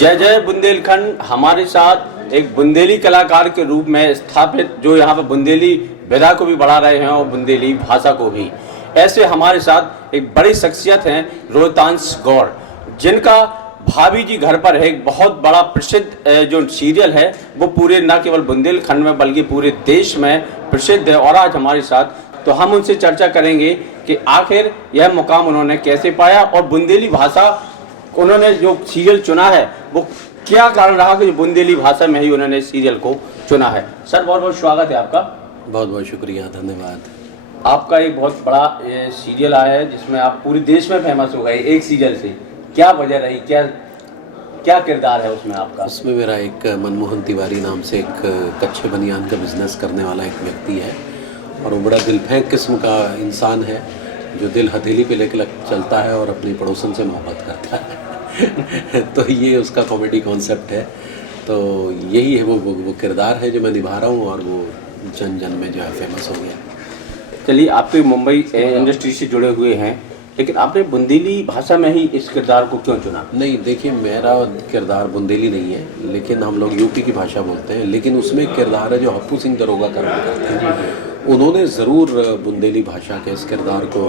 जय जय बुंदेलखंड। हमारे साथ एक बुंदेली कलाकार के रूप में स्थापित जो यहाँ पर बुंदेली विधा को भी बढ़ा रहे हैं और बुंदेली भाषा को भी। ऐसे हमारे साथ एक बड़ी शख्सियत हैं रोहितांश गौड़, जिनका भाभी जी घर पर है एक बहुत बड़ा प्रसिद्ध जो सीरियल है वो पूरे न केवल बुंदेलखंड में बल्कि पूरे देश में प्रसिद्ध है। और आज हमारे साथ तो हम उनसे चर्चा करेंगे कि आखिर यह मुकाम उन्होंने कैसे पाया और बुंदेली भाषा उन्होंने जो सीरियल चुना है वो क्या कारण रहा कि बुंदेली भाषा में ही उन्होंने सीरियल को चुना है। सर बहुत बहुत स्वागत है आपका। बहुत बहुत शुक्रिया, धन्यवाद। आपका एक बहुत बड़ा सीरियल आया है जिसमें आप पूरे देश में फेमस हो गए एक सीरियल से। क्या वजह रही, क्या किरदार है उसमें आपका? उसमें मेरा एक मनमोहन तिवारी नाम से एक कच्चे बनियान का बिजनेस करने वाला एक व्यक्ति है और वो बड़ा दिलफेंक किस्म का इंसान है जो दिल हथेली पे लेकर चलता है और अपनी पड़ोसन से मोहब्बत करता है। तो ये उसका कॉमेडी कॉन्सेप्ट है। तो यही है वो किरदार है जो मैं निभा रहा हूँ और वो जन जन में जो है फेमस हो गया। चलिए, आप तो मुंबई इंडस्ट्री से जुड़े हुए हैं, लेकिन आपने बुंदेली भाषा में ही इस किरदार को क्यों चुना? नहीं, देखिए मेरा किरदार बुंदेली नहीं है, लेकिन हम लोग यूपी की भाषा बोलते हैं। लेकिन उसमें एक किरदार है जो हप्पू सिंह दरोगा का रोल करते हैं। उन्होंने ज़रूर बुंदेली भाषा के इस किरदार को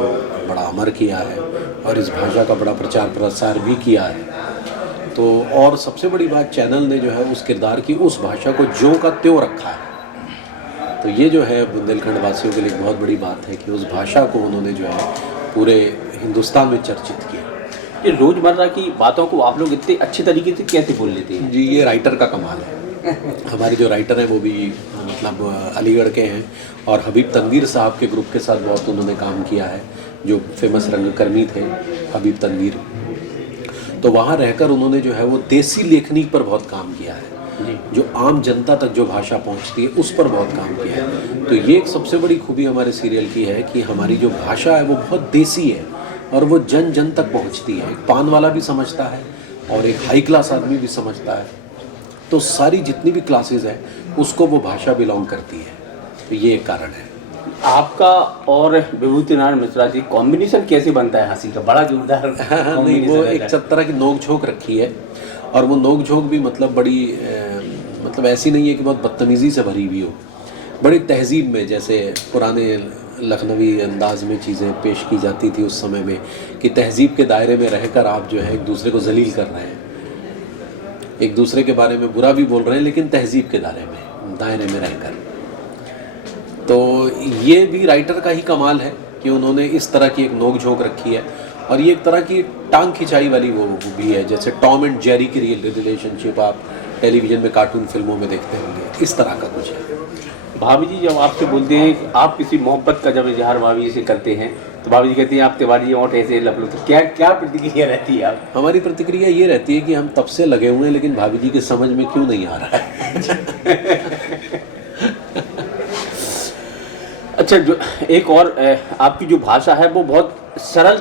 बड़ा अमर किया है और इस भाषा का बड़ा प्रचार प्रसार भी किया है। तो और सबसे बड़ी बात, चैनल ने जो है उस किरदार की उस भाषा को ज्यों का त्यों रखा है। तो ये जो है बुंदेलखंड वासियों के लिए एक बहुत बड़ी बात है कि उस भाषा को उन्होंने जो है पूरे हिंदुस्तान में चर्चित किया। ये रोज़मर्रा की बातों को आप लोग इतने अच्छे तरीके से कैसे बोल लेते हैं? जी, ये राइटर का कमाल है। हमारे जो राइटर हैं वो भी मतलब अलीगढ़ के हैं और हबीब तनवीर साहब के ग्रुप के साथ बहुत उन्होंने काम किया है, जो फेमस रंगकर्मी थे हबीब तनवीर। तो वहाँ रहकर उन्होंने जो है वो देसी लेखनी पर बहुत काम किया है, जो आम जनता तक जो भाषा पहुँचती है उस पर बहुत काम किया है। तो ये एक सबसे बड़ी खूबी हमारे सीरियल की है कि हमारी जो भाषा है वो बहुत देसी है और वो जन जन तक पहुँचती है। एक पान वाला भी समझता है और एक हाई क्लास आदमी भी समझता है। तो सारी जितनी भी क्लासेस हैं उसको वो भाषा बिलोंग करती है। तो ये एक कारण है। आपका और विभूति नारायण मिश्रा जी कॉम्बिनेशन कैसे बनता है हंसी का? बड़ा जोरदार। नहीं, वो एक तरह की नोक झोंक रखी है और वो नोक झोंक भी मतलब बड़ी मतलब ऐसी नहीं है कि बहुत बदतमीज़ी से भरी हुई हो, बड़ी तहजीब में। जैसे पुराने लखनवी अंदाज में चीज़ें पेश की जाती थी उस समय में कि तहजीब के दायरे में रहकर आप जो है एक दूसरे को जलील कर रहे हैं, एक दूसरे के बारे में बुरा भी बोल रहे हैं, लेकिन तहजीब के दायरे में रहकर। तो ये भी राइटर का ही कमाल है कि उन्होंने इस तरह की एक नोक झोंक रखी है और ये एक तरह की टांग खिंचाई वाली वो भी है, जैसे टॉम एंड जेरी की रिलेशनशिप आप टेलीविज़न में कार्टून फिल्मों में देखते होंगे, इस तरह का कुछ है। भाभी जी जब आपसे बोलते हैं कि आप किसी मोहब्बत का जब इजहार भाभी जी से करते हैं तो भाभी जी कहती हैं आप तिवारी और ऐसे लपलो, तो क्या प्रतिक्रिया रहती है आप? हमारी प्रतिक्रिया ये रहती है कि हम तब से लगे हुए हैं लेकिन भाभी जी के समझ में क्यों नहीं आ रहा है। अच्छा, जो एक और आपकी जो भाषा है वो बहुत सरल,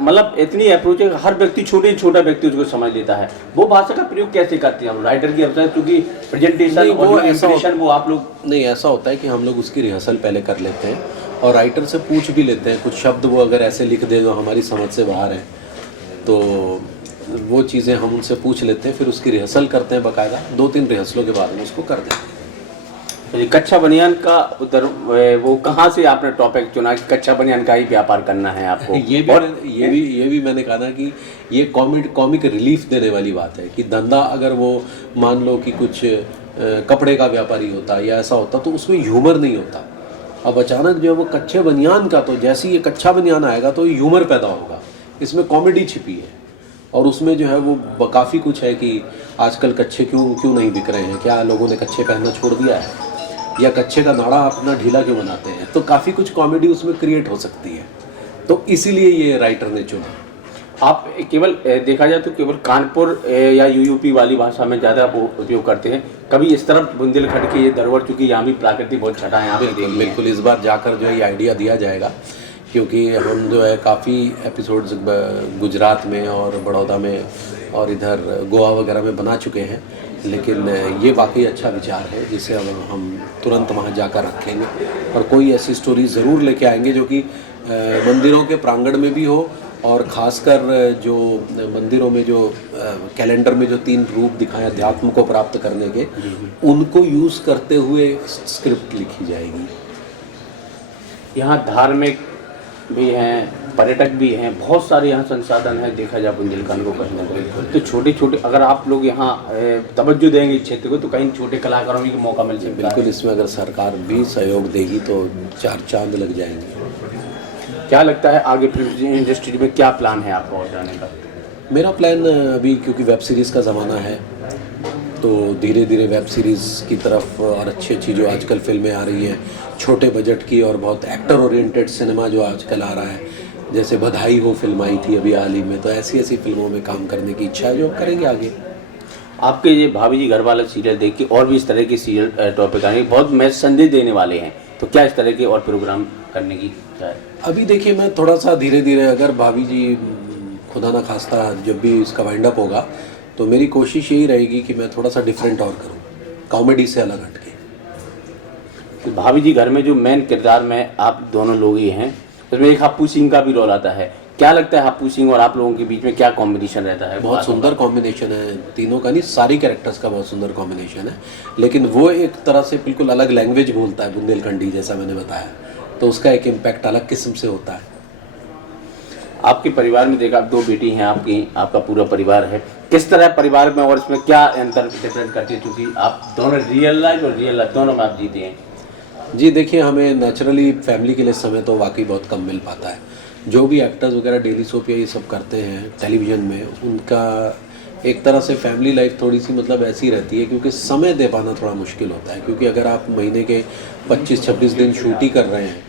मतलब इतनी अप्रोच है हर व्यक्ति, छोटा व्यक्ति उसको समझ लेता है। वो भाषा का प्रयोग कैसे करते हैं हम राइटर की अवसर, क्योंकि प्रेजेंटेशन वो ऐसा वो आप लोग? नहीं, ऐसा होता है कि हम लोग उसकी रिहर्सल पहले कर लेते हैं और राइटर से पूछ भी लेते हैं। कुछ शब्द वो अगर ऐसे लिख दे जो हमारी समझ से बाहर है तो वो चीज़ें हम उनसे पूछ लेते हैं, फिर उसकी रिहर्सल करते हैं बाकायदा। 2-3 रिहर्सलों के बाद हम उसको कर देते हैं। कच्चा बनियान का उधर वो कहाँ से आपने टॉपिक चुना कि कच्चा बनियान का ही व्यापार करना है आपको? ये भी मैंने कहा ना कि ये कॉमिक रिलीफ देने वाली बात है कि धंधा अगर वो मान लो कि कुछ कपड़े का व्यापारी होता या ऐसा होता तो उसमें ह्यूमर नहीं होता। अब अचानक जो है वो कच्चे बनियान का, तो जैसे ये कच्चा बनियान आएगा तो ह्यूमर पैदा होगा, इसमें कॉमेडी छिपी है और उसमें जो है वो काफ़ी कुछ है कि आजकल कच्चे क्यों नहीं बिक रहे हैं, क्या लोगों ने कच्चे पहनना छोड़ दिया है, या कच्चे का नाड़ा अपना ढीला क्यों बनाते हैं। तो काफ़ी कुछ कॉमेडी उसमें क्रिएट हो सकती है, तो इसीलिए ये राइटर ने चुना। आप केवल देखा जाए तो केवल कानपुर या यूपी वाली भाषा में ज़्यादा उपयोग करते हैं, कभी इस तरफ बुंदेलखंड के ये धरोहर, चूँकि यहाँ भी प्राकृतिक बहुत छटा है यहाँ पे। बिल्कुल इस बार जाकर जो है ये आइडिया दिया जाएगा, क्योंकि हम जो है काफ़ी एपिसोड्स गुजरात में और बड़ौदा में और इधर गोवा वगैरह में बना चुके हैं, लेकिन ये वाकई अच्छा विचार है जिसे अब हम तुरंत वहाँ जाकर रखेंगे और कोई ऐसी स्टोरी ज़रूर लेके आएंगे जो कि मंदिरों के प्रांगण में भी हो और ख़ासकर जो मंदिरों में जो कैलेंडर में जो 3 रूप दिखाए अध्यात्म को प्राप्त करने के, उनको यूज़ करते हुए स्क्रिप्ट लिखी जाएगी। यहाँ धार्मिक भी हैं, पर्यटक भी हैं, बहुत सारे यहाँ संसाधन हैं देखा जाए बुंदेलखंड को कहीं ना कहीं। तो छोटे छोटे अगर आप लोग यहाँ तवज्जो देंगे इस क्षेत्र को तो कहीं छोटे कलाकारों को मौका मिल सकता है। बिल्कुल, इसमें अगर सरकार भी सहयोग देगी तो 4 चांद लग जाएंगे। क्या लगता है आगे फिल्म इंडस्ट्री में क्या प्लान है आपका और जाने का? मेरा प्लान अभी, क्योंकि वेब सीरीज़ का ज़माना है, तो धीरे धीरे वेब सीरीज़ की तरफ और अच्छी जो आजकल फिल्में आ रही हैं छोटे बजट की और बहुत एक्टर ओरिएंटेड सिनेमा जो आजकल आ रहा है, जैसे बधाई हो फिल्म आई थी अभी हाल ही में, तो ऐसी ऐसी फिल्मों में काम करने की इच्छा है जो करेंगे आगे। आपके ये भाभी जी घर वाला सीरियल देख के और भी इस तरह के सीरियल टॉपिक आएंगे, बहुत मैसेज संदेश देने वाले हैं, तो क्या इस तरह के और प्रोग्राम करने की इच्छा है? अभी देखिए, मैं थोड़ा सा धीरे धीरे, अगर भाभी जी खुदा ना खास्ता जब भी इसका वाइंड अप होगा तो मेरी कोशिश यही रहेगी कि मैं थोड़ा सा डिफरेंट और करूं, कॉमेडी से अलग हटके। तो भाभी जी घर में जो मेन किरदार में आप दोनों लोग ही हैं, उसमें एक हप्पू सिंह का भी रोल आता है। क्या लगता है हप्पू सिंह और आप लोगों के बीच में क्या कॉम्बिनेशन रहता है? बहुत सुंदर कॉम्बिनेशन है, तीनों का नहीं, सारी कैरेक्टर्स का बहुत सुंदर कॉम्बिनेशन है। लेकिन वो एक तरह से बिल्कुल अलग लैंग्वेज बोलता है बुंदेलखंडी, जैसा मैंने बताया, तो उसका एक इम्पैक्ट अलग किस्म से होता है। आपके परिवार में देखा, आप 2 बेटी हैं आपकी, आपका पूरा परिवार है, किस तरह परिवार में और इसमें क्या अंतर डिफरेंट करती है, क्योंकि आप दोनों रियल लाइफ और रियल लाइफ दोनों में आप जीते हैं? जी देखिए, हमें नेचुरली फैमिली के लिए समय तो वाकई बहुत कम मिल पाता है। जो भी एक्टर्स वगैरह डेली सोप या ये सब करते हैं टेलीविज़न में, उनका एक तरह से फैमिली लाइफ थोड़ी सी मतलब ऐसी रहती है, क्योंकि समय दे पाना थोड़ा मुश्किल होता है। क्योंकि अगर आप महीने के 25-26 दिन शूट ही कर रहे हैं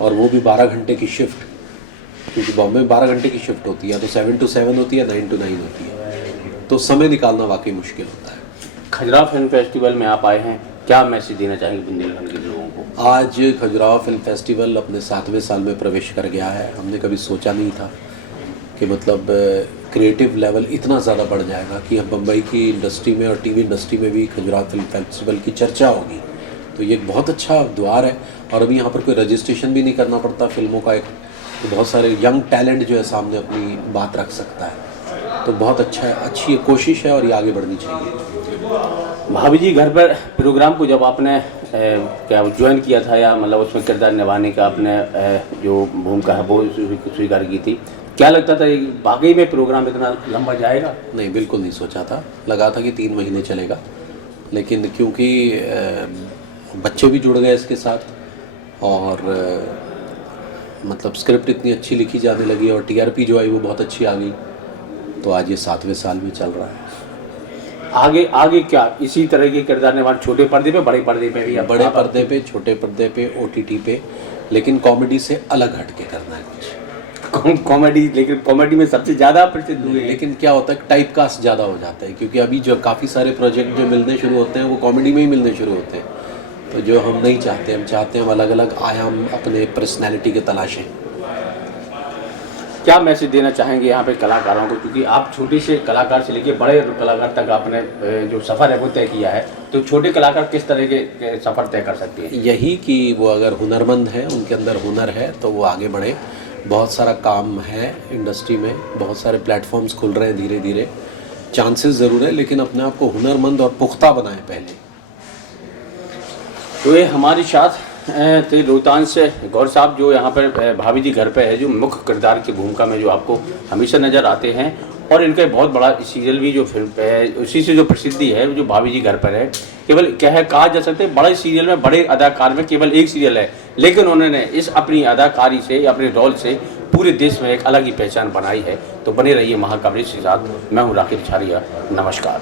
और वो भी 12 घंटे की शिफ्ट, क्योंकि बॉम्बे में 12 घंटे की शिफ्ट होती है, तो 7 to 7 होती है, 9 to 9 होती है, तो समय निकालना वाकई मुश्किल होता है। खजुराहो फिल्म फेस्टिवल में आप आए हैं, क्या मैसेज देना चाहेंगे बुंदेलखंड के लोगों को? आज खजुराहो फिल्म फेस्टिवल अपने 7वें साल में प्रवेश कर गया है। हमने कभी सोचा नहीं था कि मतलब क्रिएटिव लेवल इतना ज़्यादा बढ़ जाएगा कि अब बम्बई की इंडस्ट्री में और टीवी इंडस्ट्री में भी खजुराहो फिल्म फेस्टिवल की चर्चा होगी। तो ये एक बहुत अच्छा द्वार है और अभी यहाँ पर कोई रजिस्ट्रेशन भी नहीं करना पड़ता फिल्मों का। एक तो बहुत सारे यंग टैलेंट जो है सामने अपनी बात रख सकता है, तो बहुत अच्छा है, अच्छी कोशिश है और ये आगे बढ़नी चाहिए। भाभी जी घर पर प्रोग्राम को जब आपने क्या ज्वाइन किया था या मतलब उसमें किरदार निभाने का आपने जो भूमिका है वो स्वीकार की थी, क्या लगता था वाकई में प्रोग्राम इतना लंबा जाएगा? नहीं, बिल्कुल नहीं सोचा था। लगा था कि 3 महीने चलेगा, लेकिन क्योंकि बच्चे भी जुड़ गए इसके साथ और मतलब स्क्रिप्ट इतनी अच्छी लिखी जाने लगी और टीआरपी जो आई वो बहुत अच्छी आ गई, तो आज ये 7वें साल में चल रहा है। आगे क्या इसी तरह के किरदार निभाने, छोटे पर्दे पे, बड़े पर्दे पे भी? बड़े पर्दे पे, छोटे पर्दे पे, OTT पे, लेकिन कॉमेडी से अलग हट के करना है कुछ। कॉमेडी, लेकिन कॉमेडी में सबसे ज़्यादा प्रसिद्ध हुए, लेकिन क्या होता है टाइप कास्ट ज़्यादा हो जाता है, क्योंकि अभी जो काफ़ी सारे प्रोजेक्ट जो मिलने शुरू होते हैं वो कॉमेडी में ही मिलने शुरू होते हैं, तो जो हम नहीं चाहते, हम चाहते हैं हम अलग अलग आयाम अपने पर्सनैलिटी के तलाशें। क्या मैसेज देना चाहेंगे यहाँ पे कलाकारों को, क्योंकि आप छोटे से कलाकार से लेके बड़े कलाकार तक आपने जो सफ़र है वो तय किया है, तो छोटे कलाकार किस तरह के सफ़र तय कर सकते हैं? यही कि वो अगर हुनरमंद है, उनके अंदर हुनर है, तो वो आगे बढ़े। बहुत सारा काम है इंडस्ट्री में, बहुत सारे प्लेटफॉर्म्स खुल रहे हैं धीरे धीरे, चांसेस ज़रूर है, लेकिन अपने आप को हुनरमंद और पुख्ता बनाएं पहले। तो ये हमारे साथ थे रोहतांश गौर साहब, जो यहाँ पर भाभी जी घर पे है, जो मुख्य किरदार की भूमिका में जो आपको हमेशा नज़र आते हैं, और इनका बहुत बड़ा सीरियल भी जो फिल्म है उसी से जो प्रसिद्धि है जो भाभी जी घर पर है। केवल कहा जा सकता है बड़े सीरियल में, बड़े अदाकार में केवल एक सीरियल है, लेकिन उन्होंने इस अपनी अदाकारी से, अपने रोल से पूरे देश में एक अलग ही पहचान बनाई है। तो बने रहिए महाकवरेज के साथ। मैं हूँ राकेश छारिया, नमस्कार।